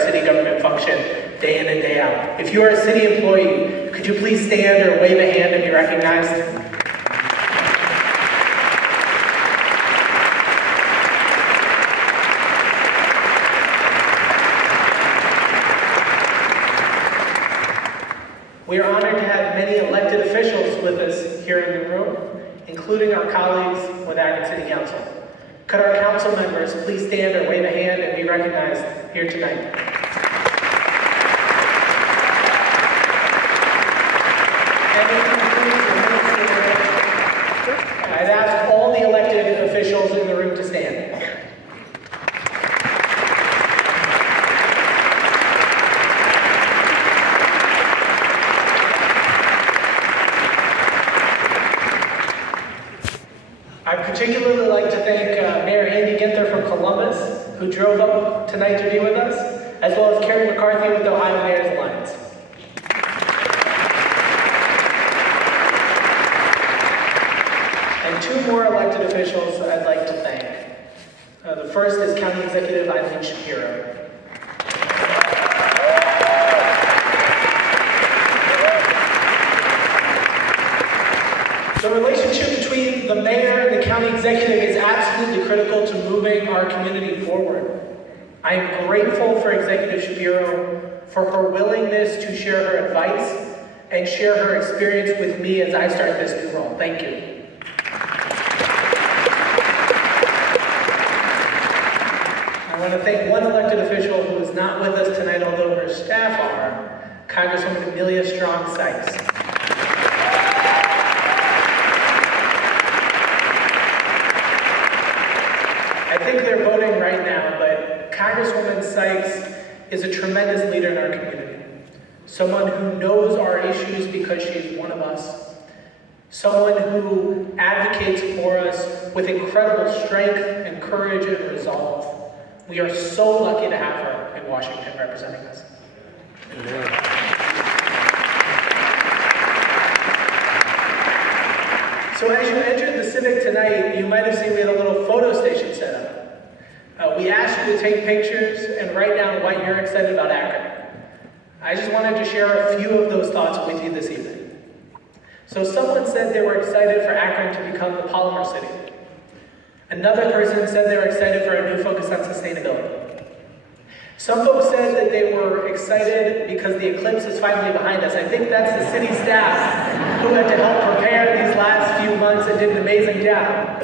city government function day in and day out. If you are a city employee, could you please stand or wave a hand and be recognized? We are honored to have many elected officials with us here in the room, including our colleagues with Akron City Council. Could our council members please stand or wave a hand and be recognized here tonight? I'd ask all the elected officials in the room to stand. I'd particularly like to thank Mayor Andy Ginther from Columbus, who drove up tonight to be with us, as well as Kerry McCarthy with the Ohio Mayor's Alliance. And two more elected officials I'd like to thank. The first is County Executive Eileen Shapiro. The relationship between the mayor and the county executive is absolutely critical to moving our community forward. I am grateful for Executive Shapiro for her willingness to share her advice and share her experience with me as I start this new role. Thank you. I want to thank one elected official who is not with us tonight, although her staff are, Congresswoman Amelia Strong-Sykes. I think they're voting right now, but Congresswoman Sykes is a tremendous leader in our community. Someone who knows our issues because she's one of us. Someone who advocates for us with incredible strength and courage and resolve. We are so lucky to have her in Washington representing us. So as you entered the Civic tonight, you might have seen we had a little photo station set up. We asked you to take pictures and write down why you're excited about Akron. I just wanted to share a few of those thoughts with you this evening. So someone said they were excited for Akron to become the polymer city. Another person said they were excited for a new focus on sustainability. Some folks said that they were excited because the eclipse is finally behind us. I think that's the city staff who had to help prepare these last few months and did an amazing job.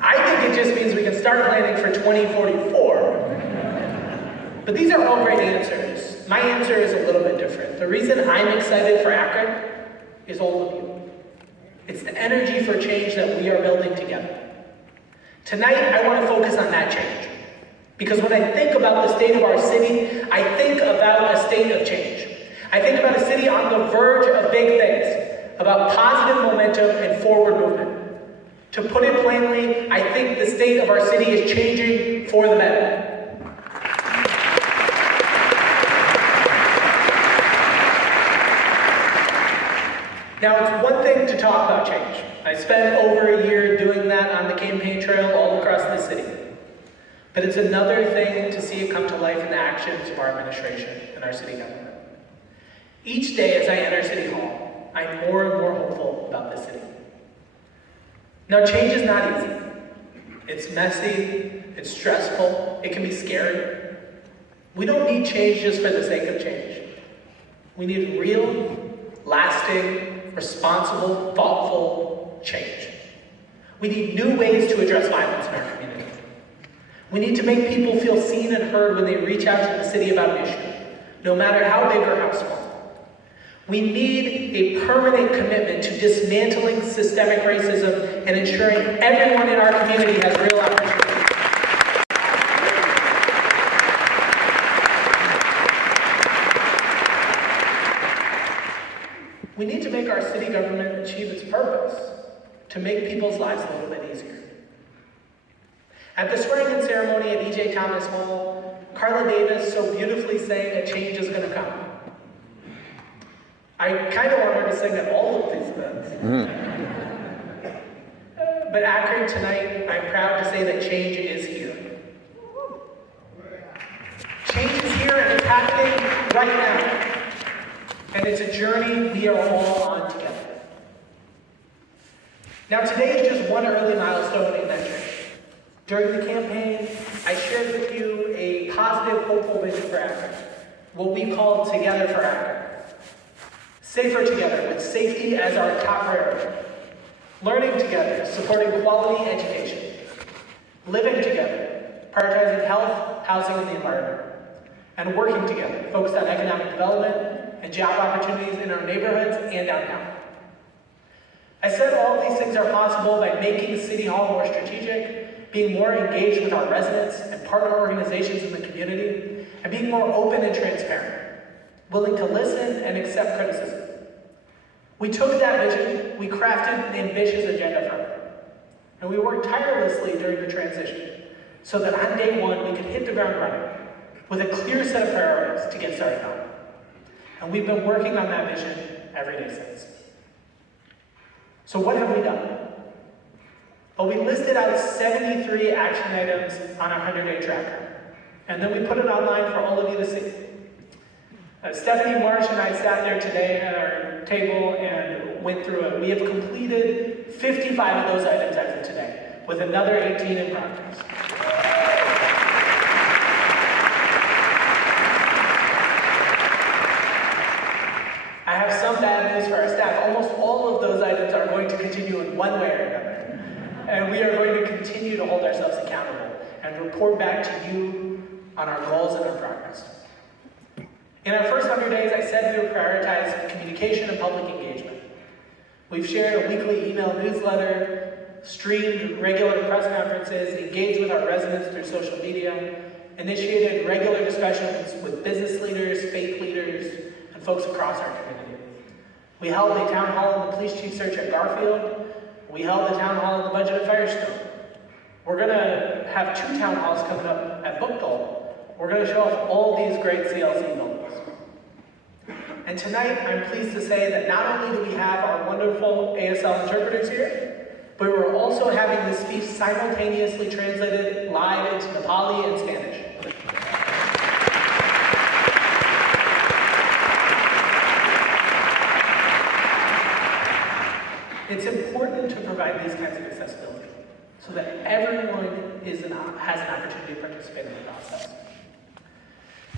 I think it just means we can start planning for 2044. But these are all great answers. My answer is a little bit different. The reason I'm excited for Akron is all of you. It's the energy for change that we are building together. Tonight, I want to focus on that change. Because when I think about the state of our city, I think about a state of change. I think about a city on the verge of big things, about positive momentum and forward movement. To put it plainly, I think the state of our city is changing for the better. Now, it's one thing to talk about change. I spent over a year doing that on the campaign trail all across the city. But it's another thing to see it come to life in the actions of our administration and our city government. Each day as I enter City Hall, I'm more and more hopeful about this city. Now, change is not easy. It's messy, it's stressful, it can be scary. We don't need change just for the sake of change. We need real, lasting, responsible, thoughtful change. We need new ways to address violence in our community. We need to make people feel seen and heard when they reach out to the city about an issue, no matter how big or how small. We need a permanent commitment to dismantling systemic racism and ensuring everyone in our community has real opportunity. We need to make our city government achieve its purpose, to make people's lives a little bit easier. At the swearing-in ceremony at E.J. Thomas Hall, Carla Davis so beautifully sang "A Change Is Gonna Come." I kind of want her to sing at all of these events. But Akron, tonight, I'm proud to say that change is here. Change is happening right now. And it's a journey we are all on together. Now today is just one early milestone in that journey. During the campaign, I shared with you a positive, hopeful vision for Akron, what we call Together for Akron. Safer together, with safety as our top priority. Learning together, supporting quality education. Living together, prioritizing health, housing, and the environment. And working together, focused on economic development and job opportunities in our neighborhoods and downtown. I said all of these things are possible by making City Hall more strategic, being more engaged with our residents and partner organizations in the community, and being more open and transparent, willing to listen and accept criticism. We took that vision, we crafted an ambitious agenda from it, and we worked tirelessly during the transition so that on day one we could hit the ground running with a clear set of priorities to get started on. And we've been working on that vision every day since. So what have we done? Well, we listed out 73 action items on our 100-day tracker, and then we put it online for all of you to see. Stephanie Marsh and I sat there today at our table and went through it. We have completed 55 of those items as of today, with another 18 in progress. I have some bad news for our staff. Almost all of those items are going to continue in one way or another. And we are going to continue to hold ourselves accountable and report back to you on our goals and our progress. In our first 100 days, I said we would prioritize communication and public engagement. We've shared a weekly email newsletter, streamed regular press conferences, engaged with our residents through social media, initiated regular discussions with business leaders, faith leaders, and folks across our community. We held a town hall in the police chief search at Garfield. We held a town hall in the budget at Firestone. We're going to have 2 town halls coming up at Bookdole. We're going to show off all these great CLC buildings. And tonight, I'm pleased to say that not only do we have our wonderful ASL interpreters here, but we're also having this speech simultaneously translated live into Nepali and Spanish. It's important to provide these kinds of accessibility so that everyone has an opportunity to participate in the process.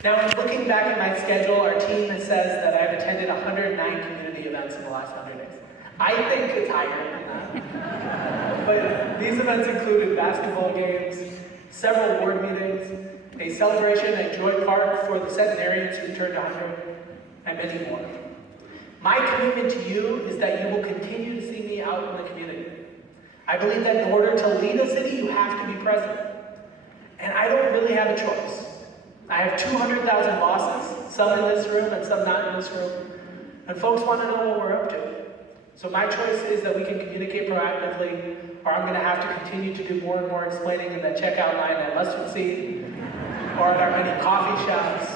Now, looking back at my schedule, our team says that I've attended 109 community events in the last 100 days. I think it's higher than that. But these events included basketball games, several board meetings, a celebration at Joy Park for the centenarians who turned 100, and many more. My commitment to you is that you will continue to see me out in the community. I believe that in order to lead a city, you have to be present. And I don't really have a choice. I have 200,000 bosses, some in this room and some not in this room. And folks want to know what we're up to. So my choice is that we can communicate proactively, or I'm going to have to continue to do more and more explaining in that checkout line at Mustard Seed, or at our many coffee shops,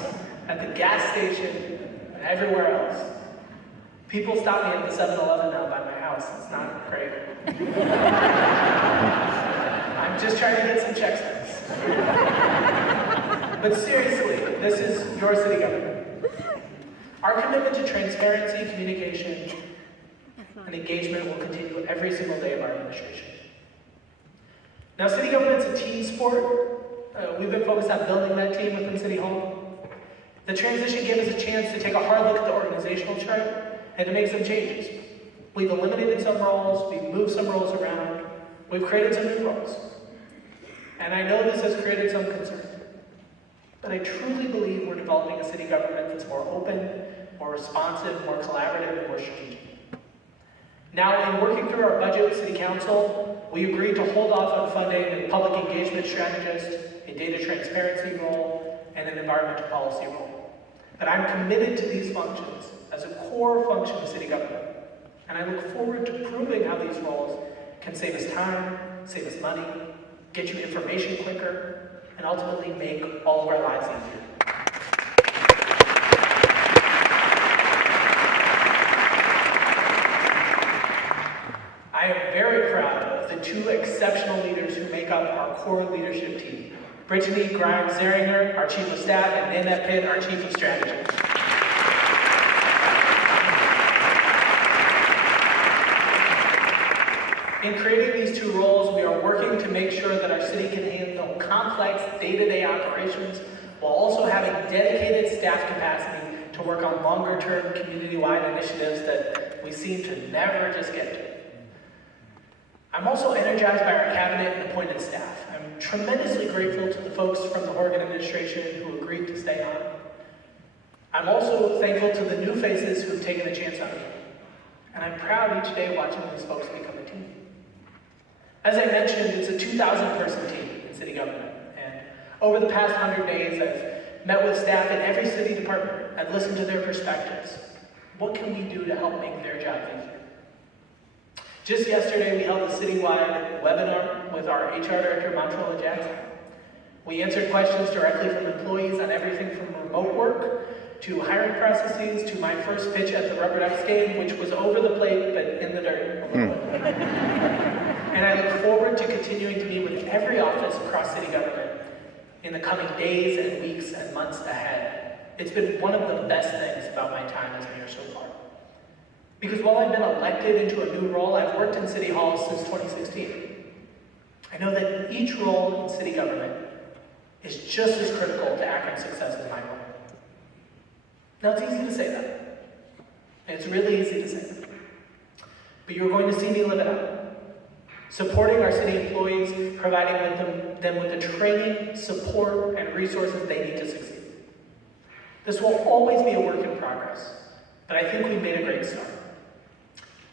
at the gas station, and everywhere else. People stop me at the 7-Eleven now by my house. It's not great. I'm just trying to get some checks done. But seriously, this is your city government. Our commitment to transparency, communication, and engagement will continue every single day of our administration. Now, city government's a team sport. We've been focused on building that team within City Hall. The transition gave us a chance to take a hard look at the organizational chart and to make some changes. We've eliminated some roles, we've moved some roles around, we've created some new roles. And I know this has created some concern, but I truly believe we're developing a city government that's more open, more responsive, more collaborative, and more strategic. Now, in working through our budget with City Council, we agreed to hold off on funding a public engagement strategist, a data transparency role, and an environmental policy role. But I'm committed to these functions as a core function of city government. And I look forward to proving how these roles can save us time, save us money, get you information quicker, and ultimately make all of our lives easier. I am very proud of the 2 exceptional leaders who make up our core leadership team, Brittany Grimes-Zeringer, our Chief of Staff, and Nanette Pitt, our Chief of Strategy. In creating these two roles, we are working to make sure that our city can handle complex day-to-day operations while also having dedicated staff capacity to work on longer-term community-wide initiatives that we seem to never just get to. I'm also energized by our cabinet and appointed staff. I'm tremendously grateful to the folks from the Oregon administration who agreed to stay on. I'm also thankful to the new faces who've taken a chance on me. And I'm proud each day watching these folks become a team. As I mentioned, it's a 2,000-person team in city government. And over the past 100 days, I've met with staff in every city department. I've listened to their perspectives. What can we do to help make their job easier? Just yesterday, we held a citywide webinar with our HR Director, Montreal Jackson. We answered questions directly from employees on everything from remote work to hiring processes to my first pitch at the Rubber Ducks game, which was over the plate but in the dirt. And I look forward to continuing to meet with every office across city government in the coming days and weeks and months ahead. It's been one of the best things about my time as mayor so far. Because while I've been elected into a new role, I've worked in City Hall since 2016. I know that each role in city government is just as critical to Akron's success as my role. Now, it's easy to say that. And it's really easy to say that. But you're going to see me live it out. Supporting our city employees, providing them with the training, support, and resources they need to succeed. This will always be a work in progress, but I think we made a great start.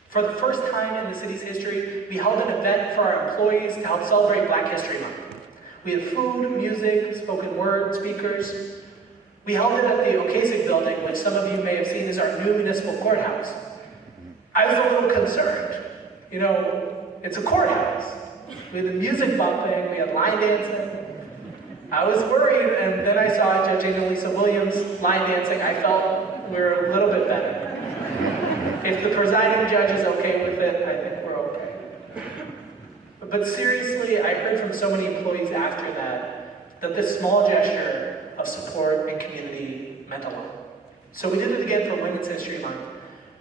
For the first time in the city's history, we held an event for our employees to help celebrate Black History Month. We had food, music, spoken word, speakers. We held it at the Ocasek building, which some of you may have seen is our new municipal courthouse. I was a little concerned. You know, it's a courthouse. We had the music bumping, we had line dancing. I was worried, and then I saw Judge Annalisa Williams line dancing. I felt we were a little bit better. If the presiding judge is okay with it, I think we're okay. But seriously, I heard from so many employees after that this small gesture of support and community meant a lot. So we did it again for Women's History Month,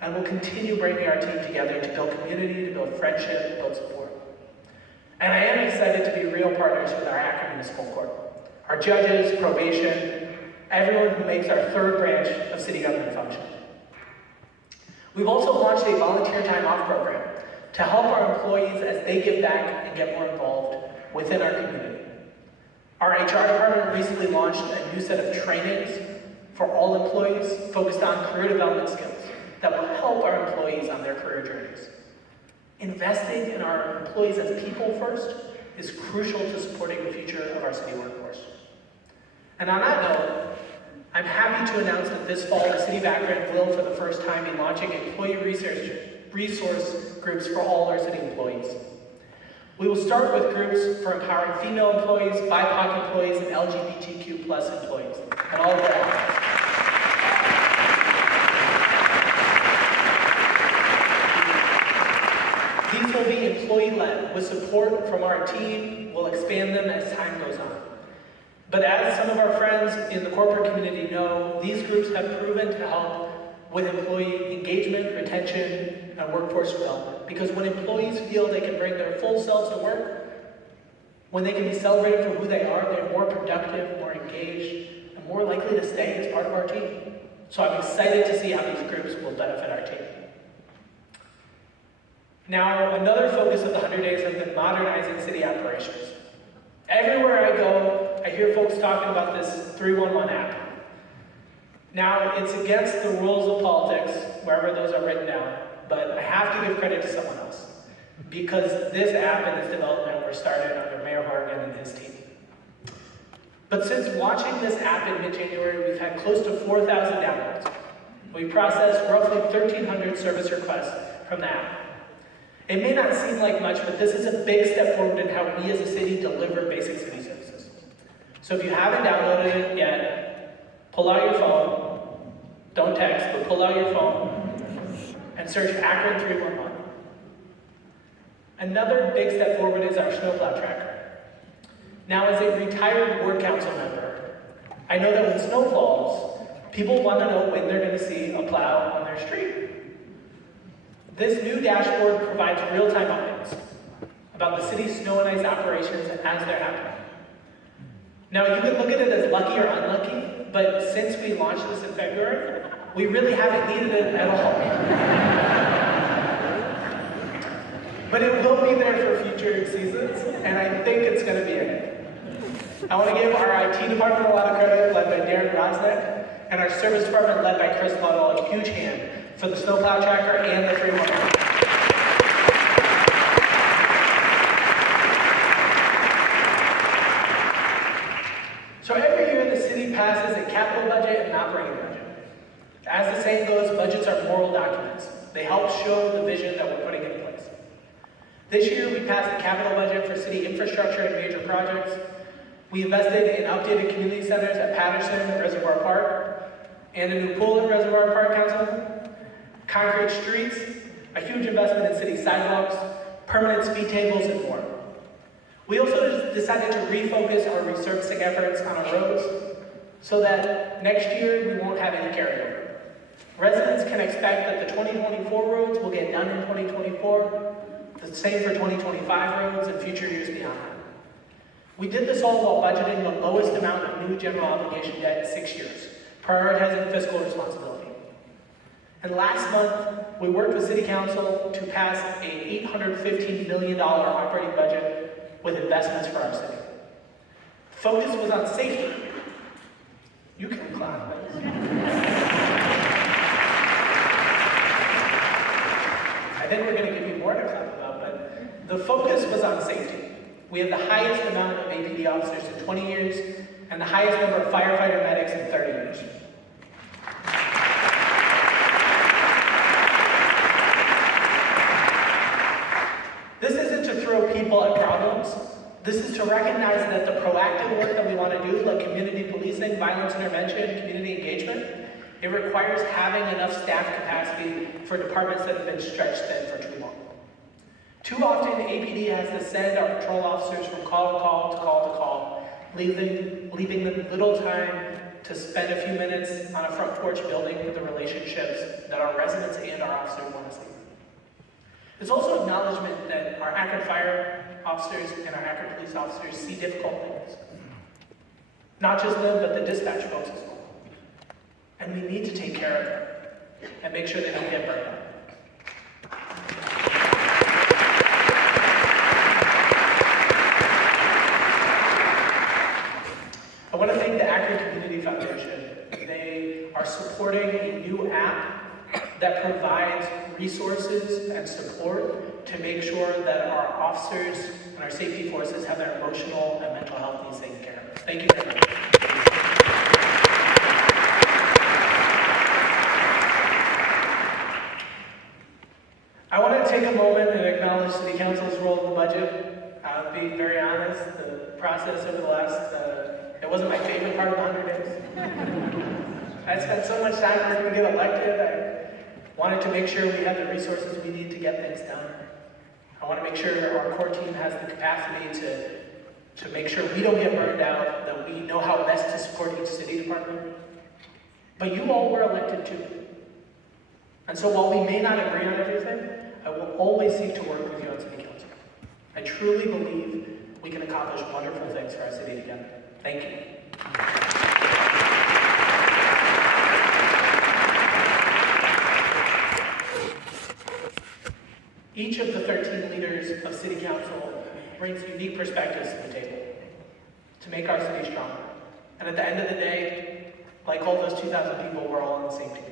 and we'll continue bringing our team together to build community, to build friendship, to build support. And I am excited to be real partners with our Akron Municipal Court, our judges, probation, everyone who makes our third branch of city government function. We've also launched a volunteer time off program to help our employees as they give back and get more involved within our community. Our HR department recently launched a new set of trainings for all employees focused on career development skills that will help our employees on their career journeys. Investing in our employees as people first is crucial to supporting the future of our city workforce. And on that note, I'm happy to announce that this fall, the City of Akron will, for the first time, be launching employee resource groups for all our city employees. We will start with groups for empowering female employees, BIPOC employees, and LGBTQ+ employees, and all of our offices. These will be employee-led, with support from our team. We'll expand them as time goes on. But as some of our friends in the corporate community know, these groups have proven to help with employee engagement, retention, and workforce development. Because when employees feel they can bring their full selves to work, when they can be celebrated for who they are, they're more productive, more engaged, and more likely to stay as part of our team. So I'm excited to see how these groups will benefit our team. Now, another focus of the 100 days has been modernizing city operations. Everywhere I go, I hear folks talking about this 311 app. Now, it's against the rules of politics, wherever those are written down, but I have to give credit to someone else, because this app and its development were started under Mayor Hargan and his team. But since launching this app in mid-January, we've had close to 4,000 downloads. We processed roughly 1,300 service requests from the app. It may not seem like much, but this is a big step forward in how we as a city deliver basic city services. So if you haven't downloaded it yet, pull out your phone, don't text, but pull out your phone, and search Akron 311. Another big step forward is our snowplow tracker. Now, as a retired ward council member, I know that when snow falls, people want to know when they're going to see a plow on their street. This new dashboard provides real-time updates about the city's snow and ice operations as they're happening. Now, you can look at it as lucky or unlucky, but since we launched this in February, we really haven't needed it at all. But it will be there for future seasons, and I think it's going to be in it. I want to give our IT department a lot of credit, led by Darren Rosnick, and our service department, led by Chris Luddle, a huge hand for the snowplow tracker and the 311. So every year the city passes a capital budget and an operating budget. As the saying goes, budgets are moral documents. They help show the vision that we're putting in place. This year we passed the capital budget for city infrastructure and major projects. We invested in updated community centers at Patterson and Reservoir Park, and a new pool at Reservoir Park Council, concrete streets, a huge investment in city sidewalks, permanent speed tables, and more. We also decided to refocus our resurfacing efforts on our roads so that next year we won't have any carryover. Residents can expect that the 2024 roads will get done in 2024, the same for 2025 roads and future years beyond that. We did this all while budgeting the lowest amount of new general obligation debt in 6 years, prioritizing fiscal responsibility. And last month, we worked with City Council to pass an $815 million operating budget with investments for our city. Focus was on safety. You can clap, please. I think we're going to give you more to clap about, but the focus was on safety. We have the highest amount of APD officers in 20 years and the highest number of firefighter medics in 30 years. This isn't to throw people at problems. This is to recognize that the proactive work that we want to do, like community policing, violence intervention, community engagement, it requires having enough staff capacity for departments that have been stretched thin for too long. Too often, APD has to send our patrol officers from call to call to call to call, leaving them little time to spend a few minutes on a front porch building the relationships that our residents and our officers want to see. There's also acknowledgement that our Akron fire officers and our Akron police officers see difficult things. Not just them, but the dispatch folks as well. And we need to take care of them and make sure they don't get burned out. I want to thank the Akron Community Foundation. They are supporting a new app that provides resources and support to make sure that our officers and our safety forces have their emotional and mental health needs taken care of. Thank you very much. I want to take a moment and acknowledge City Council's role in the budget. I'll be very honest, the process over the last, it wasn't my favorite part of the 100 days. I spent so much time working to get elected. I wanted to make sure we had the resources we need to get things done. I want to make sure our core team has the capacity to make sure we don't get burned out, that we know how best to support each city department. But you all were elected too. And so while we may not agree on everything, I will always seek to work with you on City Council. I truly believe we can accomplish wonderful things for our city together. Thank you. Each of the 13 leaders of City Council brings unique perspectives to the table to make our city stronger. And at the end of the day, like all those 2,000 people, we're all on the same team.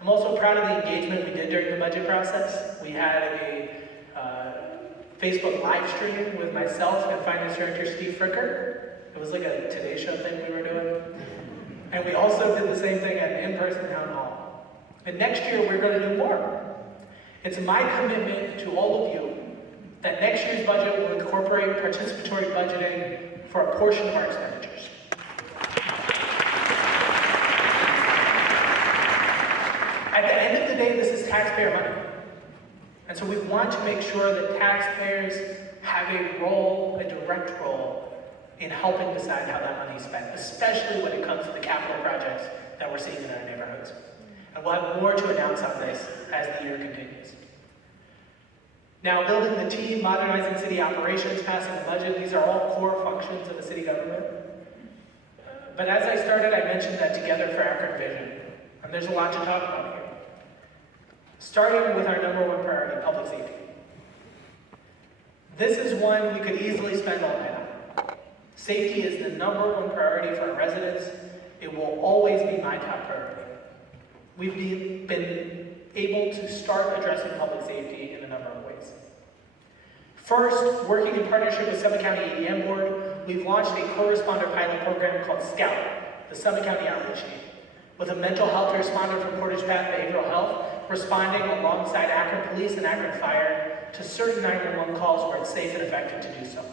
I'm also proud of the engagement we did during the budget process. We had a Facebook live stream with myself and Finance Director Steve Fricker. It was like a Today Show thing we were doing. And we also did the same thing at an in-person town hall. And next year, we're going to do more. It's my commitment to all of you that next year's budget will incorporate participatory budgeting for a portion of our expenditures. At the end of the day, this is taxpayer money. And so we want to make sure that taxpayers have a direct role in helping decide how that money is spent, especially when it comes to the capital projects that we're seeing in our neighborhoods. And we'll have more to announce on this as the year continues. Now, building the team, modernizing city operations, passing the budget, these are all core functions of the city government. But as I started, I mentioned that Together for Akron vision, and there's a lot to talk about here. Starting with our number one priority, public safety. This is one we could easily spend all night on. Safety is the number one priority for our residents. It will always be my top priority. We've been able to start addressing public safety in a number of ways. First, working in partnership with Summit County ADM Board, we've launched a co-responder pilot program called SCOUT, the Summit County Outreach Team, with a mental health responder from Portage Path Behavioral Health, responding alongside Akron Police and Akron Fire to certain 911 calls where it's safe and effective to do so.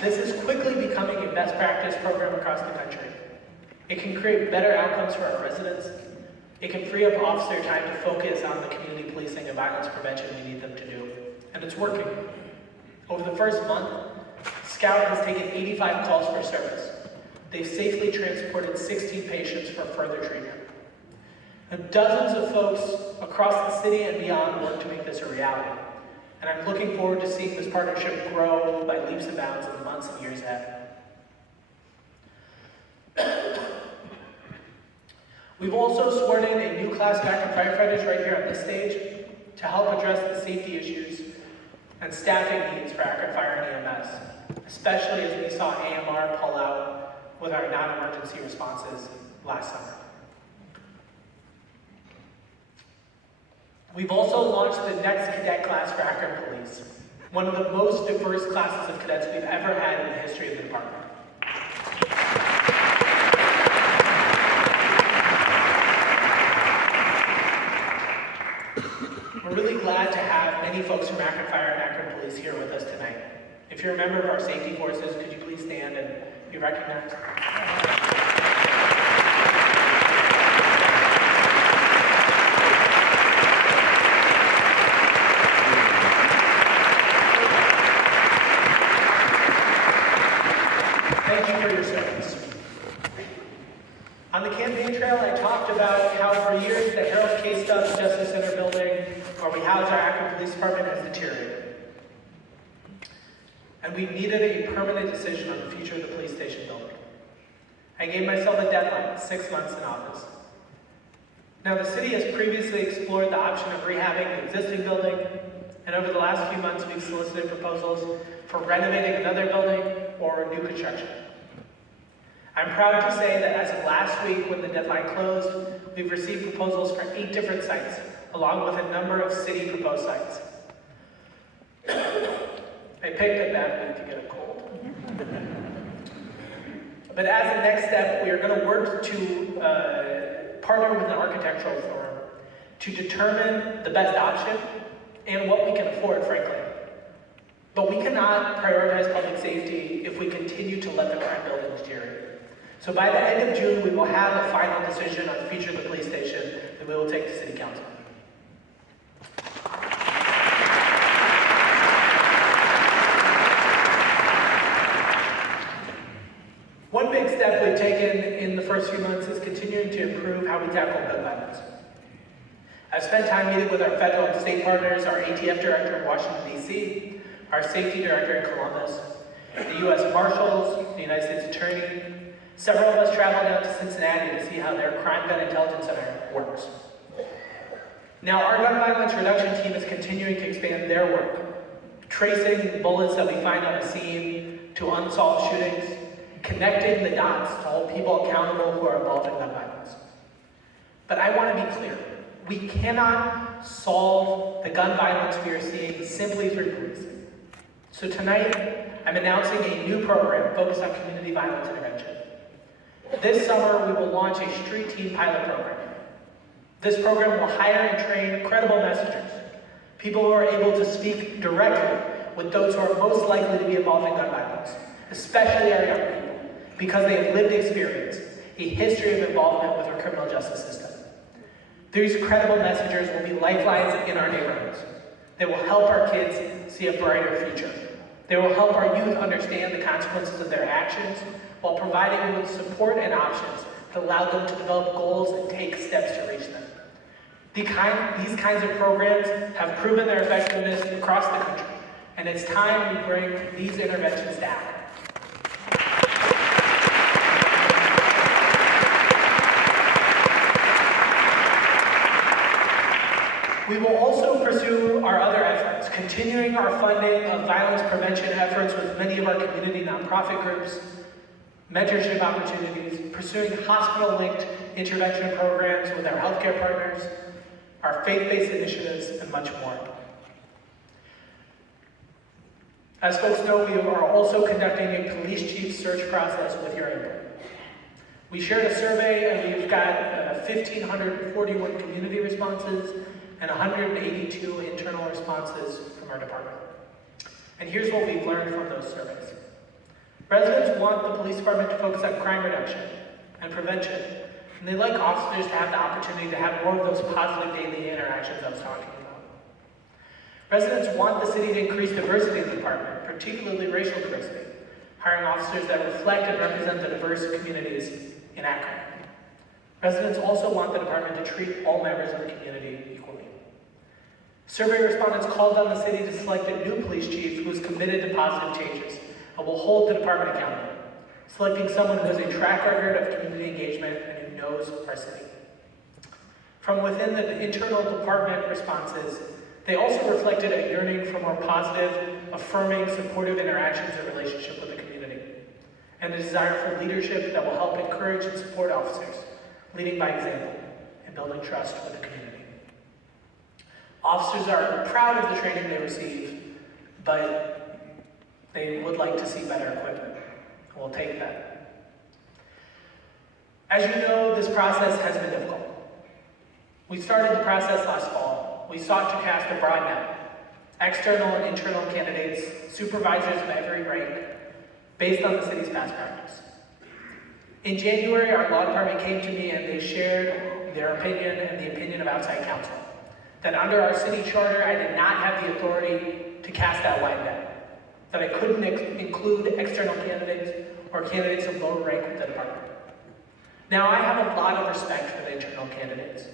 This is quickly becoming a best practice program across the country. It can create better outcomes for our residents. It can free up officer time to focus on the community policing and violence prevention we need them to do. And it's working. Over the first month, SCOUT has taken 85 calls for service. They've safely transported 16 patients for further treatment. And dozens of folks across the city and beyond work to make this a reality. And I'm looking forward to seeing this partnership grow by leaps and bounds in the months and years ahead. We've also sworn in a new class of Akron firefighters right here on this stage to help address the safety issues and staffing needs for Akron Fire and EMS, especially as we saw AMR pull out with our non-emergency responses last summer. We've also launched the next cadet class for Akron Police, one of the most diverse classes of cadets we've ever had in the history of the department. We're really glad to have many folks from Akron Fire and Akron Police here with us tonight. If you're a member of our safety forces, could you please stand and be recognized? Thank you for your service. On the campaign trail, I talked about how for years the Harold K. Stubbs Justice Center building, where we house our Akron Police Department, has deteriorated. And we needed a permanent decision on the future of the police station building. I gave myself a deadline, 6 months in office. Now, the city has previously explored the option of rehabbing the existing building, and over the last few months, we've solicited proposals for renovating another building or new construction. I'm proud to say that as of last week, when the deadline closed, we've received proposals for 8 different sites, along with a number of city proposed sites. I picked a bad week to get a cold. But as a next step, we are going to work to partner with an architectural firm to determine the best option and what we can afford, frankly. But we cannot prioritize public safety if we continue to let the current building deteriorate. So by the end of June, we will have a final decision on the future of the police station that we will take to City Council. One big step we've taken in the first few months is continuing to improve how we tackle gun violence. I've spent time meeting with our federal and state partners, our ATF director in Washington, D.C., our safety director in Columbus, the U.S. Marshals, the United States Attorney. Several of us traveled down to Cincinnati to see how their Crime Gun Intelligence Center works. Now, our gun violence reduction team is continuing to expand their work, tracing bullets that we find on a scene to unsolved shootings, connecting the dots to hold people accountable who are involved in gun violence. But I want to be clear. We cannot solve the gun violence we are seeing simply through policing. So tonight, I'm announcing a new program focused on community violence intervention. This summer, we will launch a street team pilot program. This program will hire and train credible messengers, people who are able to speak directly with those who are most likely to be involved in gun violence, especially our young people, because they have lived experience, a history of involvement with our criminal justice system. These credible messengers will be lifelines in our neighborhoods. They will help our kids see a brighter future. They will help our youth understand the consequences of their actions while providing them with support and options that allow them to develop goals and take steps to reach them. These kinds of programs have proven their effectiveness across the country, and it's time we bring these interventions down. We will also pursue our other efforts, continuing our funding of violence prevention efforts with many of our community nonprofit groups, mentorship opportunities, pursuing hospital-linked intervention programs with our healthcare partners, our faith-based initiatives, and much more. As folks know, we are also conducting a police chief search process with your input. We shared a survey and we've got 1,541 community responses and 182 internal responses from our department. And here's what we've learned from those surveys. Residents want the police department to focus on crime reduction and prevention, and they like officers to have the opportunity to have more of those positive daily interactions I was talking about. Residents want the city to increase diversity in the department, particularly racial diversity, hiring officers that reflect and represent the diverse communities in Akron. Residents also want the department to treat all members of the community equally. Survey respondents called on the city to select a new police chief who is committed to positive changes and will hold the department accountable, selecting someone who has a track record of community engagement and who knows our city. From within the internal department responses, they also reflected a yearning for more positive, affirming, supportive interactions and relationship with the community, and a desire for leadership that will help encourage and support officers, leading by example and building trust with the community. Officers are proud of the training they receive, but they would like to see better equipment. We'll take that. As you know, this process has been difficult. We started the process last fall. We sought to cast a broad net, external and internal candidates, supervisors of every rank, based on the city's past practice. In January, our law department came to me and they shared their opinion and the opinion of outside counsel, that under our city charter, I did not have the authority to cast that wide net, that I couldn't include external candidates or candidates of lower rank with the department. Now, I have a lot of respect for the internal candidates,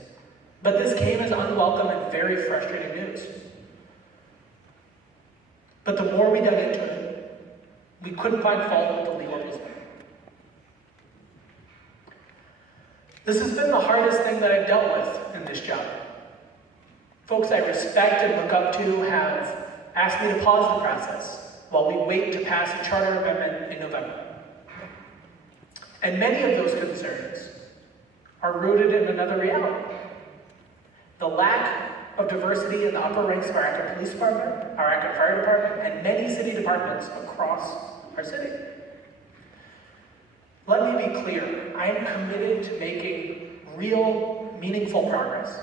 but this came as unwelcome and very frustrating news. But the more we dug into it, we couldn't find fault with the legal reasoning. This has been the hardest thing that I've dealt with in this job. Folks I respect and look up to have asked me to pause the process while we wait to pass a charter amendment in November. And many of those concerns are rooted in another reality. The lack of diversity in the upper ranks of our Akron Police Department, our Akron Fire Department, and many city departments across our city. Let me be clear, I am committed to making real, meaningful progress.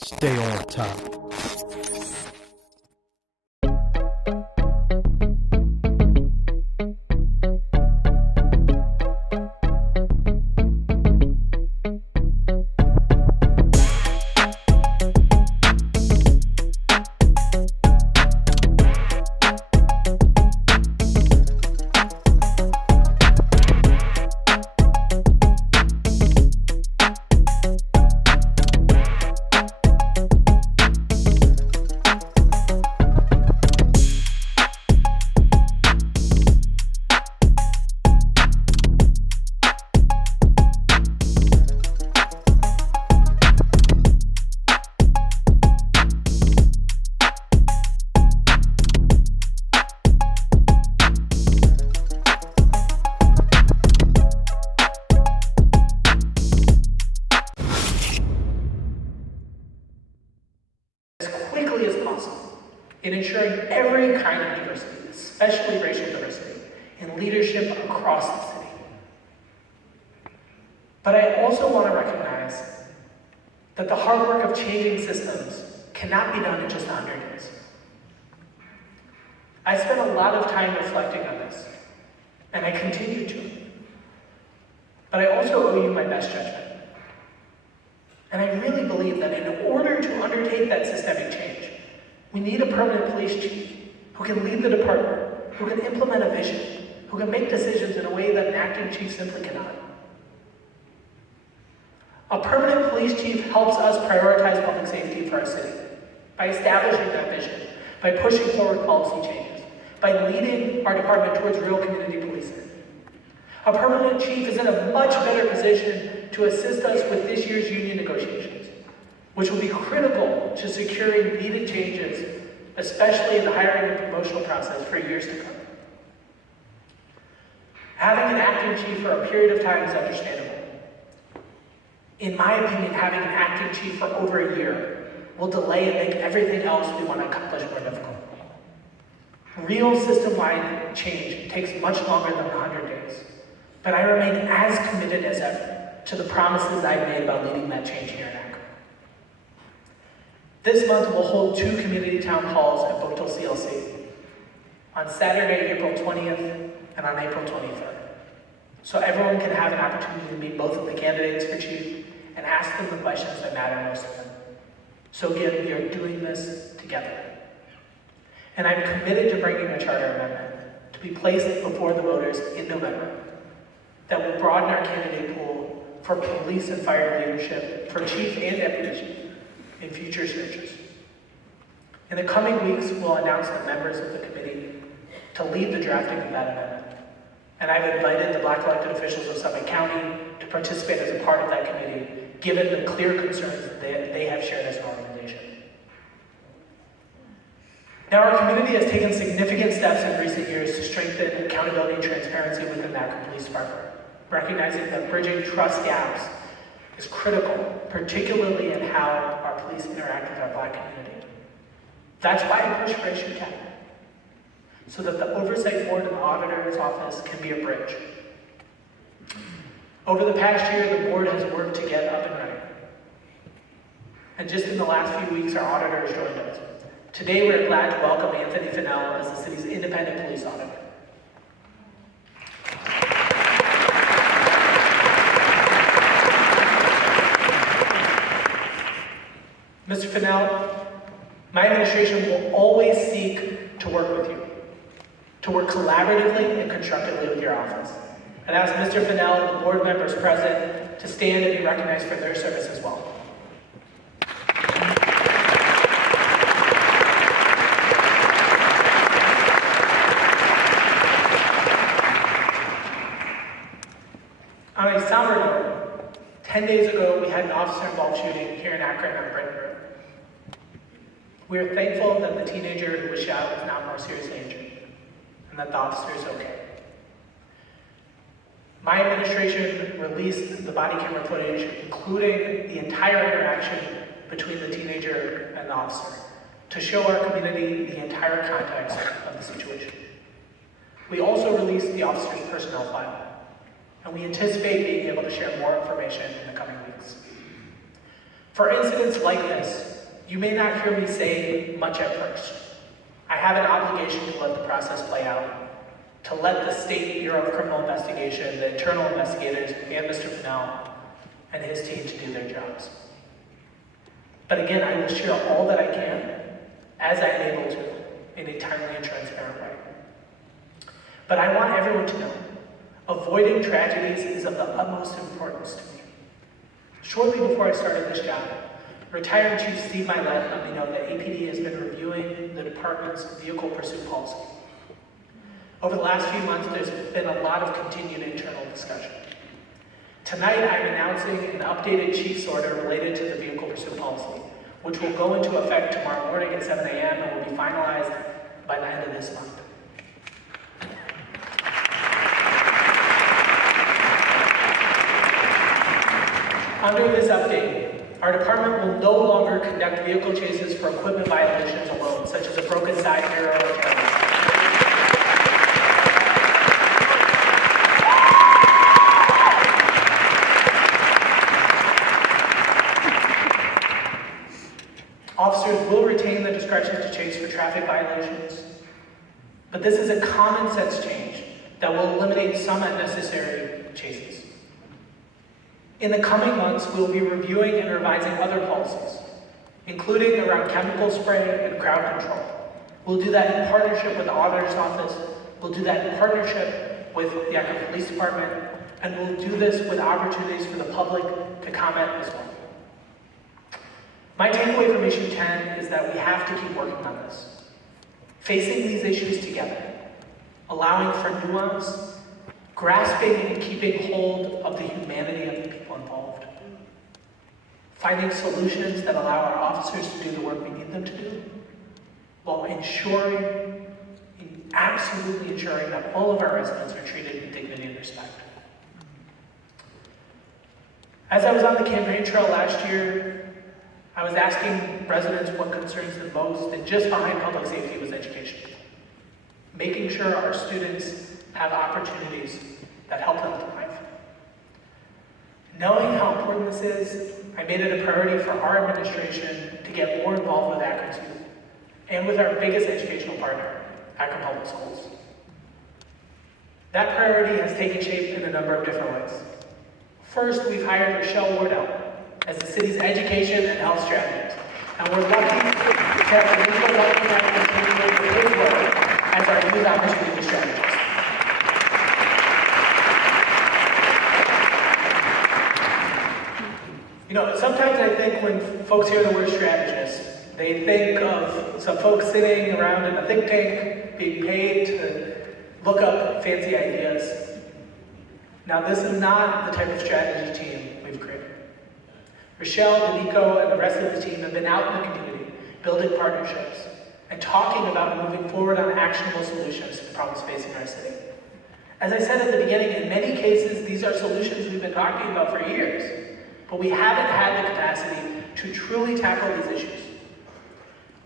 Stay on top. in ensuring every kind of diversity, especially racial diversity, in leadership across the city. But I also want to recognize that the hard work of changing systems cannot be done in just 100 days. I spent a lot of time reflecting on this, and I continue to. But I also owe you my best judgment. And I really believe that in order to undertake that systemic change, we need a permanent police chief who can lead the department, who can implement a vision, who can make decisions in a way that an acting chief simply cannot. A permanent police chief helps us prioritize public safety for our city by establishing that vision, by pushing forward policy changes, by leading our department towards real community policing. A permanent chief is in a much better position to assist us with this year's union negotiations, which will be critical to securing needed changes, especially in the hiring and promotional process for years to come. Having an acting chief for a period of time is understandable. In my opinion, having an acting chief for over a year will delay and make everything else we want to accomplish more difficult. Real system-wide change takes much longer than 100 days, but I remain as committed as ever to the promises I've made about leading that change here in Akron. This month, we'll hold 2 community town halls at Bothell CLC on Saturday, April 20th, and on April 23rd. So everyone can have an opportunity to meet both of the candidates for chief and ask them the questions that matter most to them. So again, we are doing this together. And I'm committed to bringing a charter amendment to be placed before the voters in November that will broaden our candidate pool for police and fire leadership for chief and deputy chief in future searches. In the coming weeks, we'll announce the members of the committee to lead the drafting of that amendment. And I've invited the Black elected officials of Suffolk County to participate as a part of that committee, given the clear concerns that they have shared as an organization. Now, our community has taken significant steps in recent years to strengthen accountability and transparency within the Akron Police Department, recognizing that bridging trust gaps is critical, particularly in how our police interact with our Black community. That's why I push for issue 10, so that the Oversight Board and the Auditor's Office can be a bridge. Over the past year, the board has worked to get up and running. And just in the last few weeks, our auditor has joined us. Today, we're glad to welcome Anthony Fennell as the city's independent police auditor. Mr. Fennell, my administration will always seek to work with you, to work collaboratively and constructively with your office. And ask Mr. Fennell and the board members present to stand and be recognized for their service as well. On a somber note, 10 days ago, we had an officer-involved shooting here in Akron on Britain Road. We are thankful that the teenager who was shot was not more seriously injured, and that the officer is okay. My administration released the body camera footage, including the entire interaction between the teenager and the officer, to show our community the entire context of the situation. We also released the officer's personnel file, and we anticipate being able to share more information in the coming weeks. For incidents like this, you may not hear me say much at first. I have an obligation to let the process play out, to let the State Bureau of Criminal Investigation, the internal investigators, and Mr. Fennell and his team to do their jobs. But again, I will share all that I can, as I'm able to, in a timely and transparent way. But I want everyone to know, avoiding tragedies is of the utmost importance to me. Shortly before I started this job, retired Chief Steve Milet let me know that APD has been reviewing the department's vehicle pursuit policy. Over the last few months, there's been a lot of continued internal discussion. Tonight, I'm announcing an updated chief's order related to the vehicle pursuit policy, which will go into effect tomorrow morning at 7 a.m. and will be finalized by the end of this month. Under this update, our department will no longer conduct vehicle chases for equipment violations alone, such as a broken side mirror or taillight. Officers will retain the discretion to chase for traffic violations, but this is a common sense change that will eliminate some unnecessary chases. In the coming months, we will be reviewing and revising other policies, including around chemical spray and crowd control. We'll do that in partnership with the Auditor's Office, we'll do that in partnership with the Akron Police Department, and we'll do this with opportunities for the public to comment as well. My takeaway from issue 10 is that we have to keep working on this. Facing these issues together, allowing for nuance, grasping and keeping hold of the humanity of the people involved. Finding solutions that allow our officers to do the work we need them to do, while absolutely ensuring that all of our residents are treated with dignity and respect. As I was on the campaign trail last year, I was asking residents what concerns them most, and just behind public safety was education. Making sure our students have opportunities that help them thrive. Knowing how important this is, I made it a priority for our administration to get more involved with Akron's youth and with our biggest educational partner, Akron Public Schools. That priority has taken shape in a number of different ways. First, we've hired Rochelle Wardell as the city's education and health strategist. And we're lucky to have Nico working on continuing his work as our youth opportunity strategist. You know, sometimes I think when folks hear the word strategist, they think of some folks sitting around in a think tank being paid to look up fancy ideas. Now, this is not the type of strategy team we've created. Rochelle, Danico, and the rest of the team have been out in the community, building partnerships, and talking about moving forward on actionable solutions to the problems facing our city. As I said at the beginning, in many cases, these are solutions we've been talking about for years, but we haven't had the capacity to truly tackle these issues.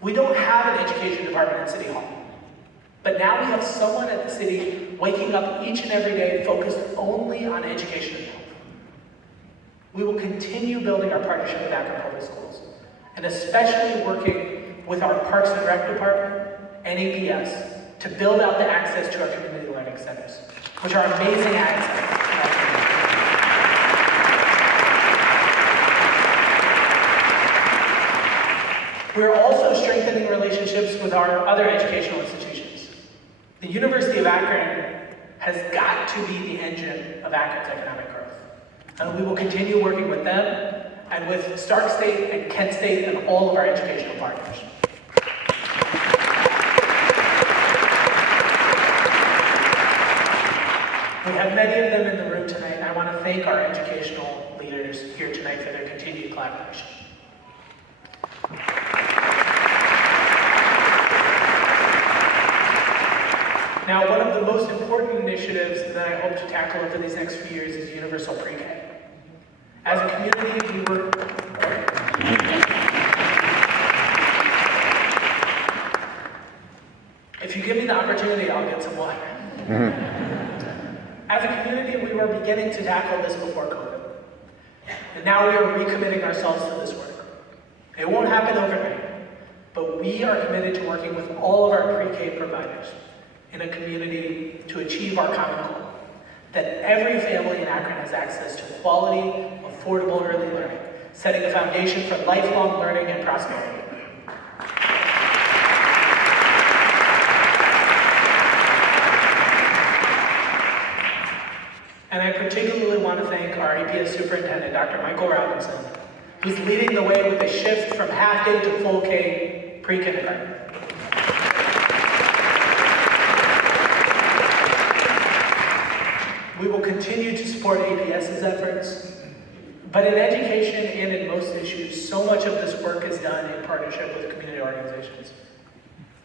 We don't have an education department at City Hall, but now we have someone at the city waking up each and every day focused only on education and health. We will continue building our partnership with Akron Public Schools, and especially working with our Parks and Rec Department and APS to build out the access to our community learning centers, which are amazing assets in our community. We're also strengthening relationships with our other educational institutions. The University of Akron has got to be the engine of Akron's economic growth. And we will continue working with them and with Stark State and Kent State and all of our educational partners. We have many of them in the room tonight, and I want to thank our educational leaders here tonight for their continued collaboration. Now, one of the most important initiatives that I hope to tackle over these next few years is universal pre-K. As a community, we were... If you give me the opportunity, I'll get some water. As a community, we were beginning to tackle this before COVID. And now we are recommitting ourselves to this work. It won't happen overnight, but we are committed to working with all of our pre-K providers in a community to achieve our common goal, that every family in Akron has access to quality, affordable early learning, setting a foundation for lifelong learning and prosperity. And I particularly want to thank our APS Superintendent, Dr. Michael Robinson, who's leading the way with a shift from half-day to full K pre-kindergarten. We will continue to support APS's efforts, but in education and in most issues, so much of this work is done in partnership with community organizations.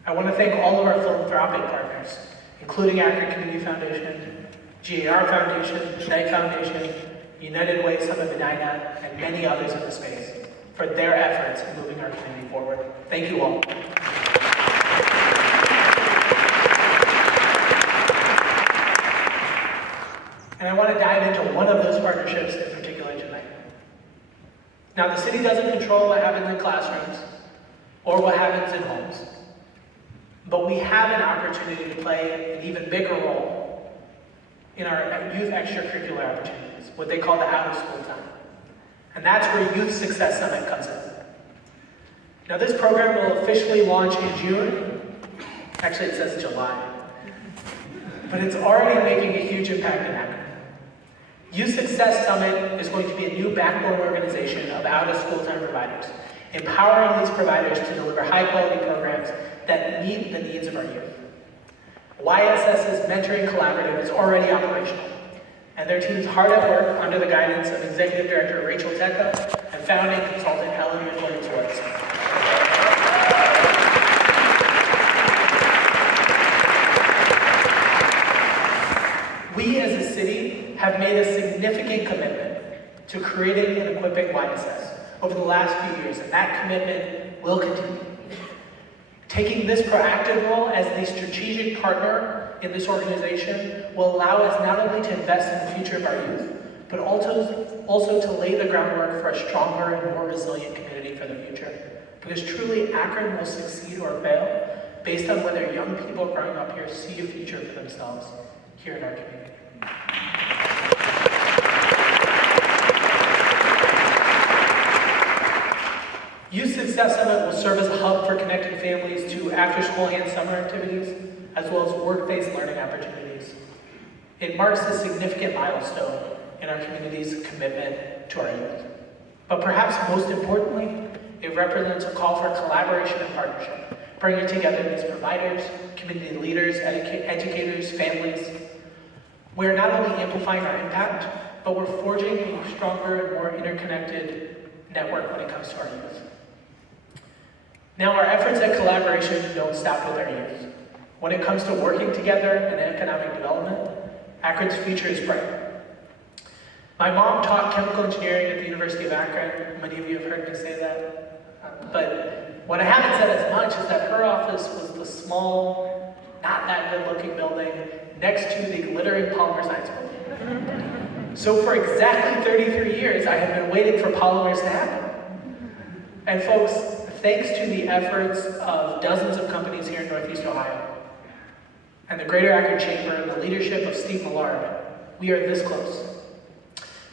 I want to thank all of our philanthropic partners, including Akron Community Foundation, GAR Foundation, Knight Foundation, United Way Summit Medina, and many others in the space. for their efforts in moving our community forward. Thank you all. And I want to dive into one of those partnerships in particular tonight. Now, the city doesn't control what happens in classrooms or what happens in homes, but we have an opportunity to play an even bigger role in our youth extracurricular opportunities, what they call the out-of-school time. And that's where Youth Success Summit comes in. Now, this program will officially launch in June. Actually, it says July. But it's already making a huge impact in Akron. Youth Success Summit is going to be a new backbone organization of out-of-school time providers, empowering these providers to deliver high-quality programs that meet the needs of our youth. YSS's mentoring collaborative is already operational, and their team is hard at work under the guidance of Executive Director Rachel Tecca and founding consultant Helen McCoy-Swartz. We as a city have made a significant commitment to creating and equipping YSS over the last few years, and that commitment will continue. Taking this proactive role as the strategic partner in this organization will allow us not only to invest in the future of our youth, but also to lay the groundwork for a stronger and more resilient community for the future. Because truly, Akron will succeed or fail based on whether young people growing up here see a future for themselves here in our community. Youth Success Summit will serve as a hub for connecting families to after-school and summer activities, as well as work-based learning opportunities. It marks a significant milestone in our community's commitment to our youth. But perhaps most importantly, it represents a call for collaboration and partnership, bringing together these providers, community leaders, educators, families. We're not only amplifying our impact, but we're forging a stronger and more interconnected network when it comes to our youth. Now, our efforts at collaboration don't stop with our youth. When it comes to working together in economic development, Akron's future is bright. My mom taught chemical engineering at the University of Akron. Many of you have heard me say that. But what I haven't said as much is that her office was the small, not that good-looking building next to the glittering polymer science building. So for exactly 33 years, I have been waiting for polymers to happen. And folks, thanks to the efforts of dozens of companies here in Northeast Ohio, and the Greater Akron Chamber and the leadership of Steve Millard, we are this close.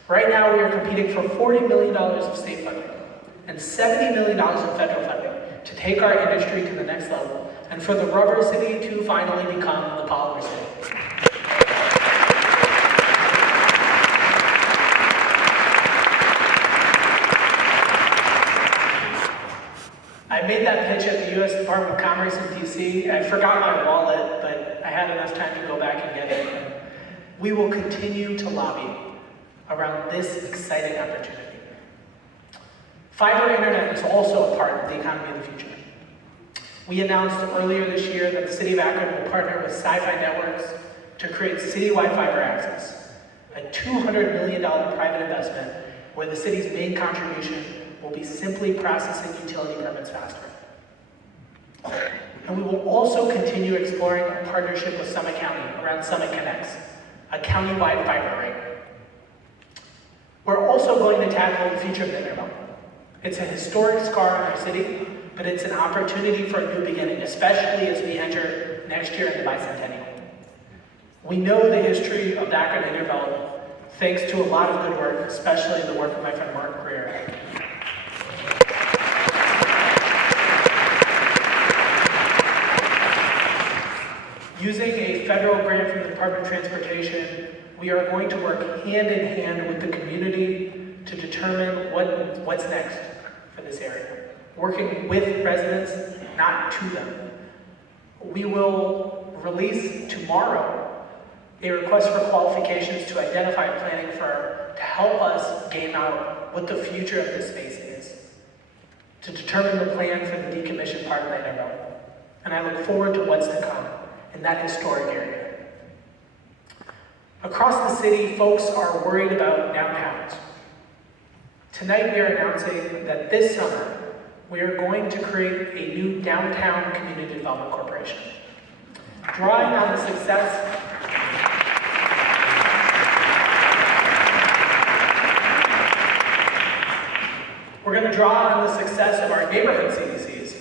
Right now, we are competing for $40 million of state funding and $70 million of federal funding to take our industry to the next level, and for the rubber city to finally become the polymer city. I made that pitch at the U.S. Department of Commerce in DC. I forgot my wallet, but I had enough time to go back and get it. And we will continue to lobby around this exciting opportunity. Fiber internet is also a part of the economy of the future. We announced earlier this year that the City of Akron will partner with Sci-Fi Networks to create citywide fiber access, a $200 million private investment where the city's main contribution will be simply processing utility permits faster. And we will also continue exploring a partnership with Summit County around Summit Connects, a county-wide fiber ring. We're also going to tackle the future of the Interbelt. It's a historic scar in our city, but it's an opportunity for a new beginning, especially as we enter next year in the bicentennial. We know the history of the Akron Interbelt thanks to a lot of good work, especially the work of my friend Mark Greer. Using a federal grant from the Department of Transportation, we are going to work hand in hand with the community to determine what's next for this area. Working with residents, not to them. We will release tomorrow a request for qualifications to identify a planning firm to help us game out what the future of this space is, to determine the plan for the decommissioned part of the Interbelt. And I look forward to what's to come in that historic area. Across the city, folks are worried about downtowns. Tonight we are announcing that this summer we are going to create a new downtown community development corporation. Drawing on the success We're going to draw on the success of our neighborhood CDCs,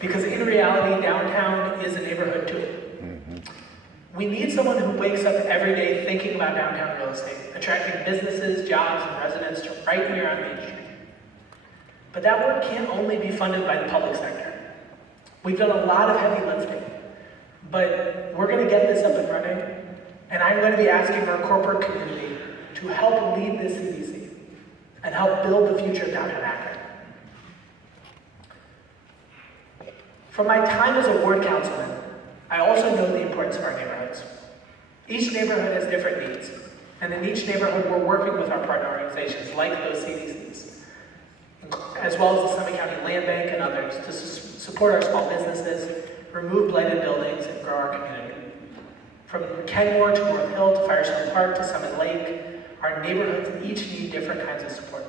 because in reality, downtown is a neighborhood too. We need someone who wakes up every day thinking about downtown real estate, attracting businesses, jobs, and residents to right here on Main Street. But that work can't only be funded by the public sector. We've done a lot of heavy lifting, but we're going to get this up and running, and I'm going to be asking our corporate community to help lead this CDC and help build the future of downtown Akron. From my time as a ward councilman, I also know the importance of our neighborhoods. Each neighborhood has different needs, and in each neighborhood we're working with our partner organizations like those CDCs, as well as the Summit County Land Bank and others to support our small businesses, remove blighted buildings, and grow our community. From Kenmore to North Hill to Firestone Park to Summit Lake, our neighborhoods each need different kinds of support.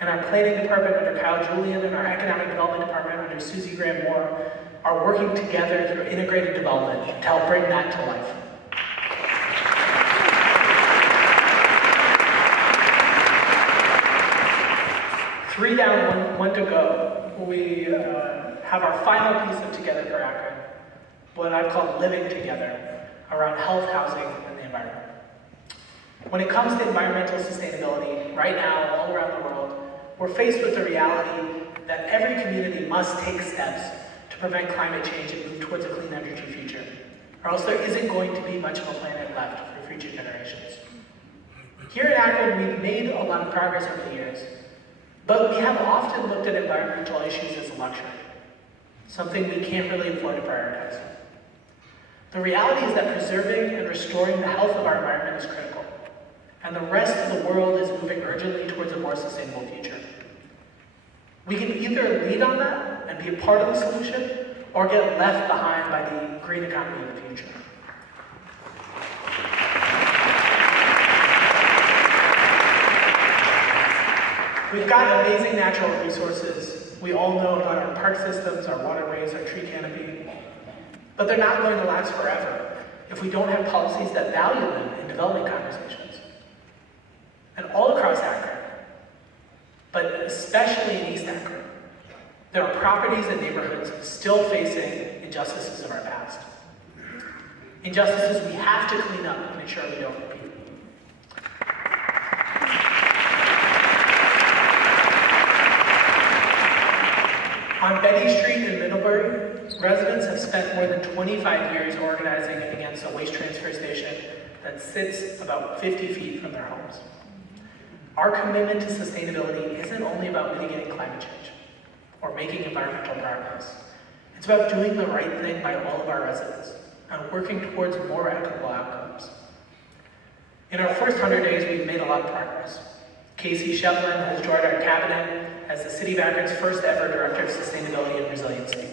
And our planning department under Kyle Julian and our economic development department under Susie Graham Moore are working together through integrated development to help bring that to life. Three down, one to go. We have our final piece of Together for Akron, what I've called living together, around health, housing, and the environment. When it comes to environmental sustainability, right now, all around the world, we're faced with the reality that every community must take steps to prevent climate change and move towards a clean energy future, or else there isn't going to be much of a planet left for future generations. Here in Akron, we've made a lot of progress over the years, but we have often looked at environmental issues as a luxury, something we can't really afford to prioritize. The reality is that preserving and restoring the health of our environment is critical, and the rest of the world is moving urgently towards a more sustainable future. We can either lead on that and be a part of the solution, or get left behind by the green economy of the future. We've got amazing natural resources. We all know about our park systems, our waterways, our tree canopy, but they're not going to last forever if we don't have policies that value them in development conversations. And all across Akron, but especially in East Akron, there are properties and neighborhoods still facing injustices of our past. Injustices we have to clean up and make sure we don't repeat. On Betty Street in Middlebury, residents have spent more than 25 years organizing against a waste transfer station that sits about 50 feet from their homes. Our commitment to sustainability isn't only about mitigating climate change or making environmental progress. It's about doing the right thing by all of our residents and working towards more equitable outcomes. In our first 100 days, we've made a lot of progress. Casey Shevlin has joined our cabinet as the City of Akron's first ever Director of Sustainability and Resiliency.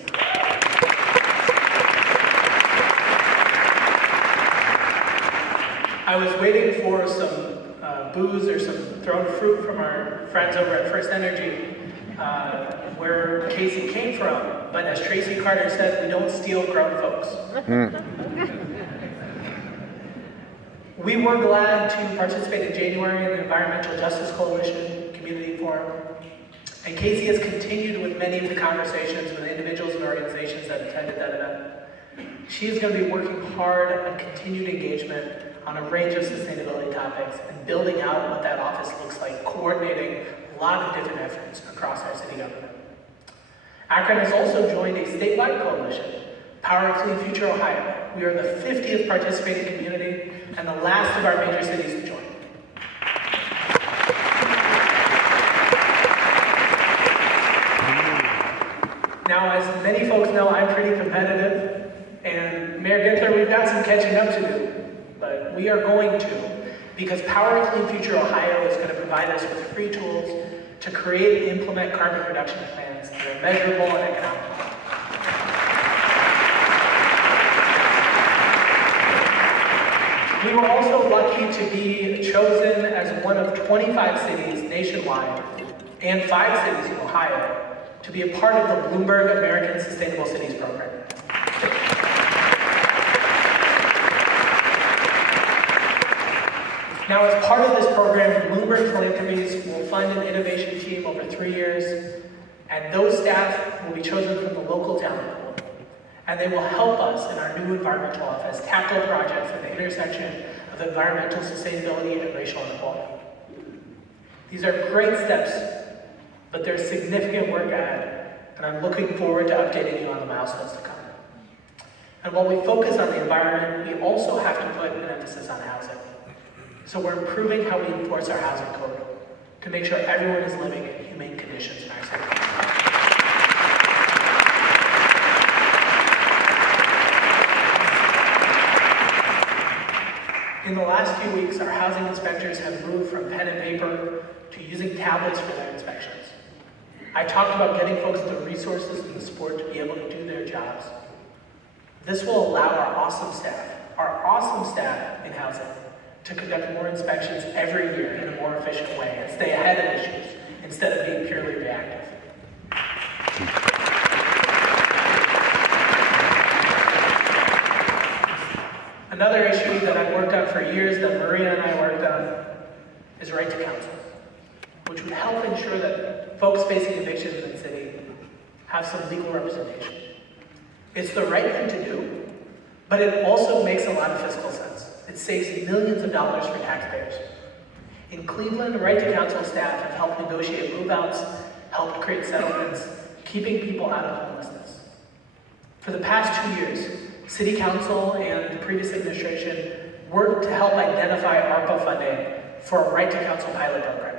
I was waiting for some booze or some thrown fruit from our friends over at First Energy, where Casey came from, but as Tracy Carter said, we don't steal grown folks. We were glad to participate in January in the Environmental Justice Coalition Community Forum, and Casey has continued with many of the conversations with individuals and organizations that attended that event. She is going to be working hard on continued engagement on a range of sustainability topics and building out what that office looks like, coordinating a lot of different efforts across our city government. Akron has also joined a statewide coalition, Power Clean Future Ohio. We are the 50th participating community and the last of our major cities to join. Now, as many folks know, I'm pretty competitive, and Mayor Ginther, we've got some catching up to do. But we are going to, because Power Clean Future Ohio is going to provide us with free tools to create and implement carbon reduction plans that are measurable and economical. We were also lucky to be chosen as one of 25 cities nationwide and 5 cities in Ohio to be a part of the Bloomberg American Sustainable Cities program. Now, as part of this program, Bloomberg Philanthropies will fund an innovation team over 3 years, and those staff will be chosen from the local talent pool. And they will help us in our new environmental office tackle projects at the intersection of environmental sustainability and racial inequality. These are great steps, but there's significant work ahead, and I'm looking forward to updating you on the milestones to come. And while we focus on the environment, we also have to put an emphasis on housing. So we're improving how we enforce our housing code to make sure everyone is living in humane conditions in our city. In the last few weeks, our housing inspectors have moved from pen and paper to using tablets for their inspections. I talked about getting folks the resources and the support to be able to do their jobs. This will allow our awesome staff in housing, to conduct more inspections every year in a more efficient way and stay ahead of issues instead of being purely reactive. Another issue that I've worked on for years, that Maria and I worked on, is right to counsel, which would help ensure that folks facing evictions in the city have some legal representation. It's the right thing to do, but it also makes a lot of fiscal sense. It saves millions of dollars for taxpayers. In Cleveland, right to counsel staff have helped negotiate move-outs, helped create settlements, keeping people out of homelessness. For the past 2 years, City Council and the previous administration worked to help identify ARPA funding for a right to counsel pilot program.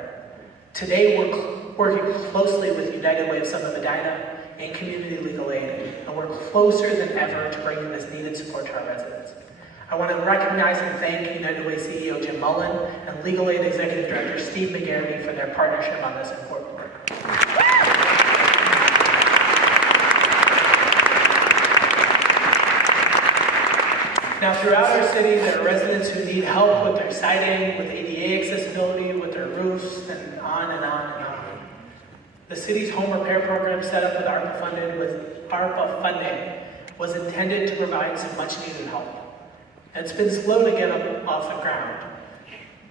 Today, we're working closely with United Way of Southern Medina and Community Legal Aid, and we're closer than ever to bringing this needed support to our residents. I want to recognize and thank United Way CEO Jim Mullen and Legal Aid Executive Director Steve McGarity for their partnership on this important work. Now, throughout our city, there are residents who need help with their siding, with ADA accessibility, with their roofs, and on and on and on. The city's home repair program set up with ARPA funding was intended to provide some much needed help. And it's been slow to get off the ground.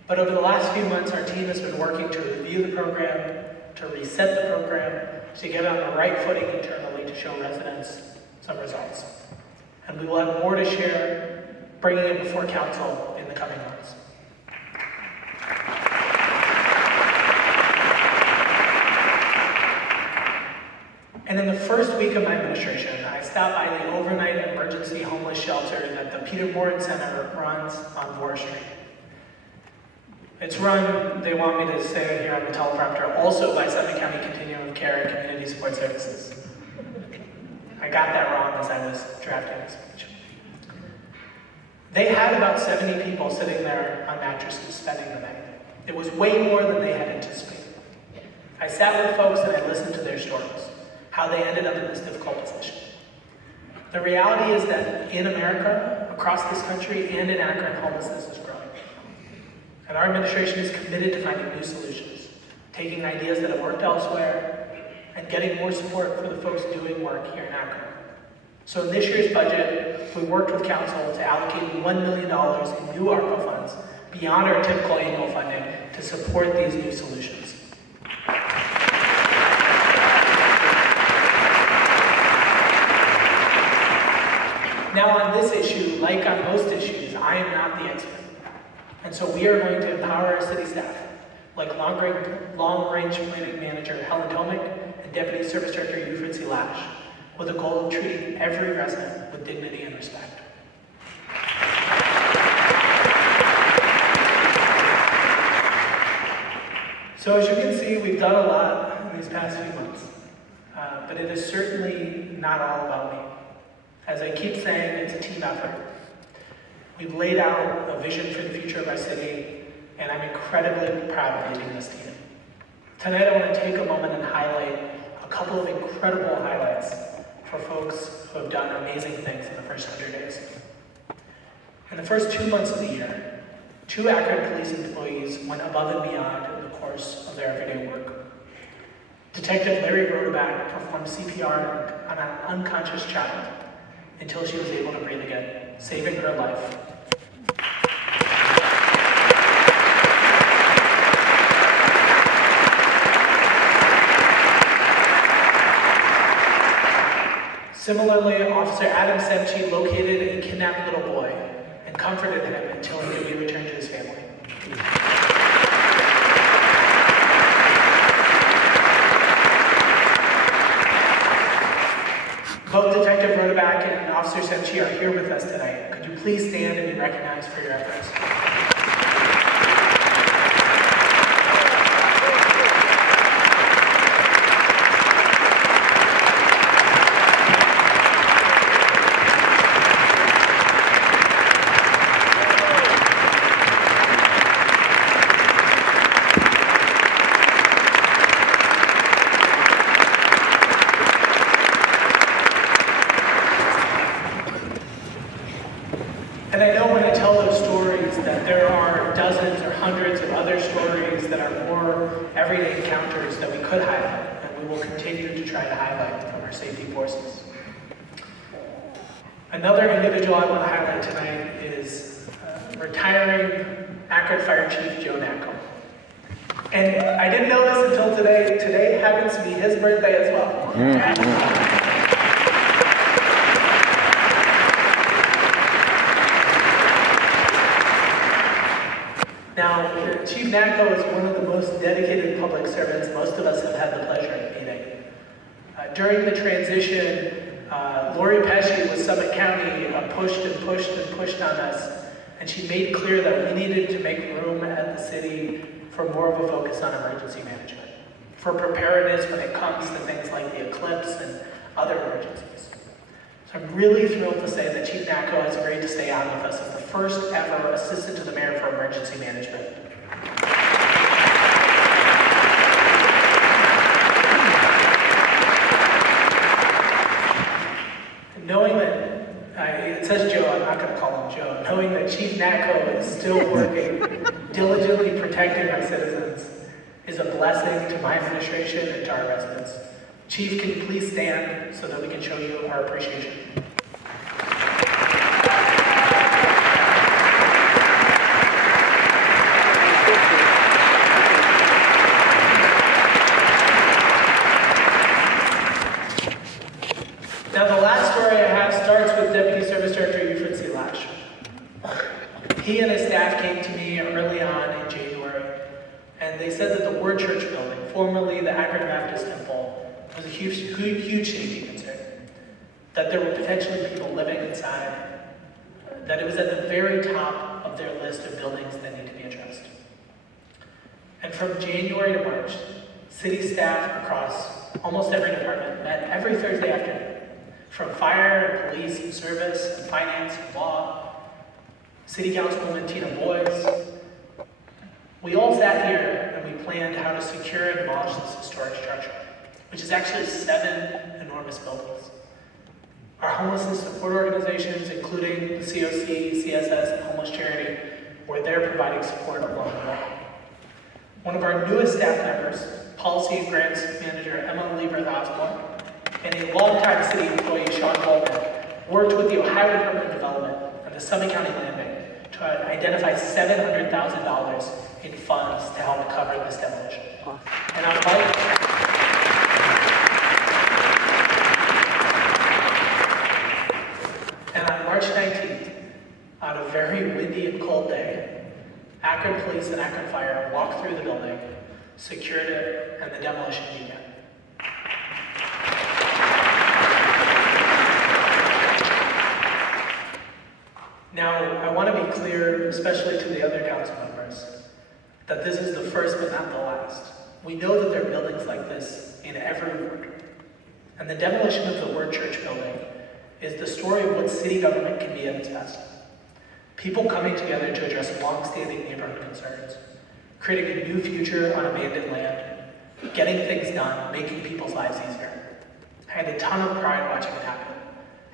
But over the last few months, our team has been working to review the program, to reset the program, to get on the right footing internally to show residents some results. And we will have more to share, bringing it before council in the coming months. And in the first week of my administration, I stopped by the overnight emergency homeless shelter that the Peter Morin Center runs on Vore Street. It's run, they want me to say it here on the teleprompter, also by Suffolk County Continuum of Care and Community Support Services. I got that wrong as I was drafting this speech. They had about 70 people sitting there on mattresses spending the night. It was way more than they had anticipated. I sat with folks and I listened to their stories, how they ended up in this difficult position. The reality is that in America, across this country, and in Akron, homelessness is growing. And our administration is committed to finding new solutions, taking ideas that have worked elsewhere, and getting more support for the folks doing work here in Akron. So in this year's budget, we worked with council to allocate $1 million in new ARPA funds beyond our typical annual funding to support these new solutions. Now on this issue, like on most issues, I am not the expert. And so we are going to empower our city staff, like long-range planning manager Helen Tomick and Deputy Service Director Ufred C. Lash, with a goal of treating every resident with dignity and respect. So as you can see, we've done a lot in these past few months, but it is certainly not all about me. As I keep saying, it's a team effort. We've laid out a vision for the future of our city, and I'm incredibly proud of leading this team. Tonight I want to take a moment and highlight a couple of incredible highlights for folks who have done amazing things in the first 100 days. In the first 2 months of the year, 2 Akron police employees went above and beyond in the course of their everyday work. Detective Larry Rodeback performed CPR on an unconscious child until she was able to breathe again, saving her life. Similarly, Officer Adam Semchi located a kidnapped little boy and comforted him until he could be returned to his family. Both Detective Rodeback and Officer Semchi are here with us tonight. Could you please stand and be recognized for your efforts? And I know when I tell those stories that there are dozens or hundreds of other stories that are more everyday encounters that we could highlight, and we will continue to try to highlight from our safety forces. Another individual I want to highlight tonight is retiring Akron Fire Chief Joe Nacco. And I didn't know this until today. Today happens to be his birthday as well. Now, Chief Nacco is one of the most dedicated public servants most of us have had the pleasure of meeting. During the transition, Lori Pesci with Summit County pushed and pushed and pushed on us, and she made clear that we needed to make room at the city for more of a focus on emergency management, for preparedness when it comes to things like the eclipse and other emergencies. So I'm really thrilled to say that Chief Nacco has agreed to stay on with us as the first ever assistant to the mayor for emergency management. Knowing that, it says Joe, I'm not going to call him Joe, knowing that Chief Nacco is still working, diligently protecting our citizens, is a blessing to my administration and to our residents. Chief, can you please stand so that we can show you our appreciation? Now, the last story I have starts with Deputy Service Director Ufred C. Lash. He and his staff came to me early on in January, and they said that the Word Church building, formerly the Akron Baptist Temple, was a huge safety concern. That there were potentially people living inside, that it was at the very top of their list of buildings that need to be addressed. And from January to March, city staff across almost every department met every Thursday afternoon, from fire, and police, and service, and finance, and law, City Councilwoman Tina Boyes. We all sat here and we planned how to secure and demolish this historic structure, which is actually 7 enormous buildings. Our homelessness support organizations, including the COC, CSS, and Homeless Charity, were there providing support along the way. One of our newest staff members, Policy and Grants Manager Emma Lieberth-Osborne, and a longtime city employee, Sean Goldman, worked with the Ohio Department of Development and the Summit County Land Bank to identify $700,000 in funds to help cover this demolition. And on March 19th, on a very windy and cold day, Akron Police and Akron Fire walked through the building, secured it, and the demolition began. Now, I want to be clear, especially to the other council members, that this is the first but not the last. We know that there are buildings like this in every ward. And the demolition of the Word Church building is the story of what city government can be at its best. People coming together to address long-standing neighborhood concerns, creating a new future on abandoned land, getting things done, making people's lives easier. I had a ton of pride watching it happen,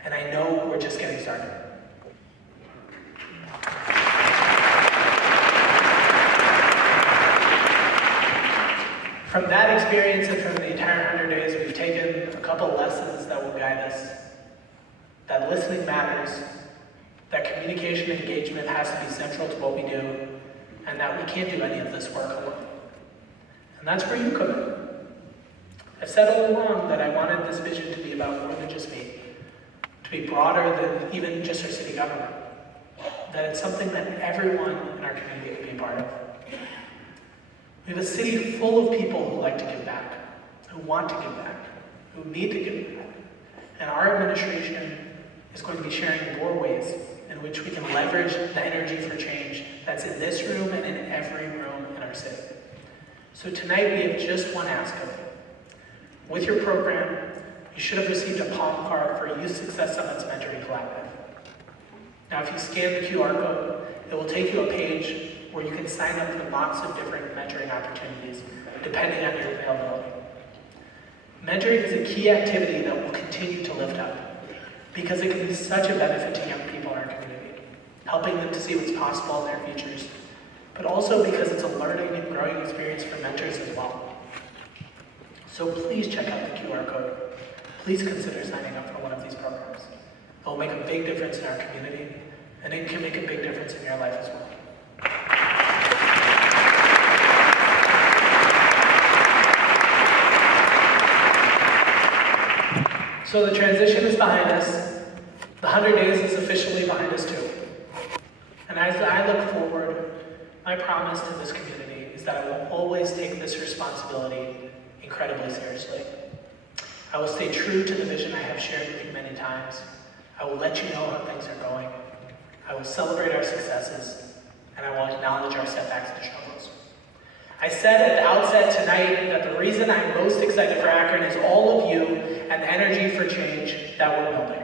and I know we're just getting started. From that experience and from the entire 100 days, we've taken a couple lessons that will guide us. That listening matters, that communication and engagement has to be central to what we do, and that we can't do any of this work alone. And that's where you come in. I've said all along that I wanted this vision to be about more than just me, to be broader than even just our city government, that it's something that everyone in our community can be a part of. We have a city full of people who like to give back, who want to give back, who need to give back. And our administration is going to be sharing more ways in which we can leverage the energy for change that's in this room and in every room in our city. So tonight we have just one ask of you. With your program, you should have received a palm card for Youth Success Summit's Mentoring Collaborative. Now if you scan the QR code, it will take you a page where you can sign up for lots of different mentoring opportunities, depending on your availability. Mentoring is a key activity that will continue to lift up, because it can be such a benefit to young people in our community, helping them to see what's possible in their futures, but also because it's a learning and growing experience for mentors as well. So please check out the QR code. Please consider signing up for one of these programs. It will make a big difference in our community, and it can make a big difference in your life as well. So the transition is behind us. The 100 days is officially behind us too. And as I look forward, my promise to this community is that I will always take this responsibility incredibly seriously. I will stay true to the vision I have shared with you many times. I will let you know how things are going. I will celebrate our successes, and I will acknowledge our setbacks and struggles. I said at the outset tonight that the reason I'm most excited for Akron is all of you and the energy for change that we're building.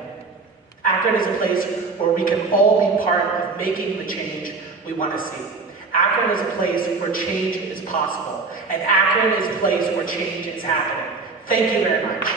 Akron is a place where we can all be part of making the change we want to see. Akron is a place where change is possible, and Akron is a place where change is happening. Thank you very much.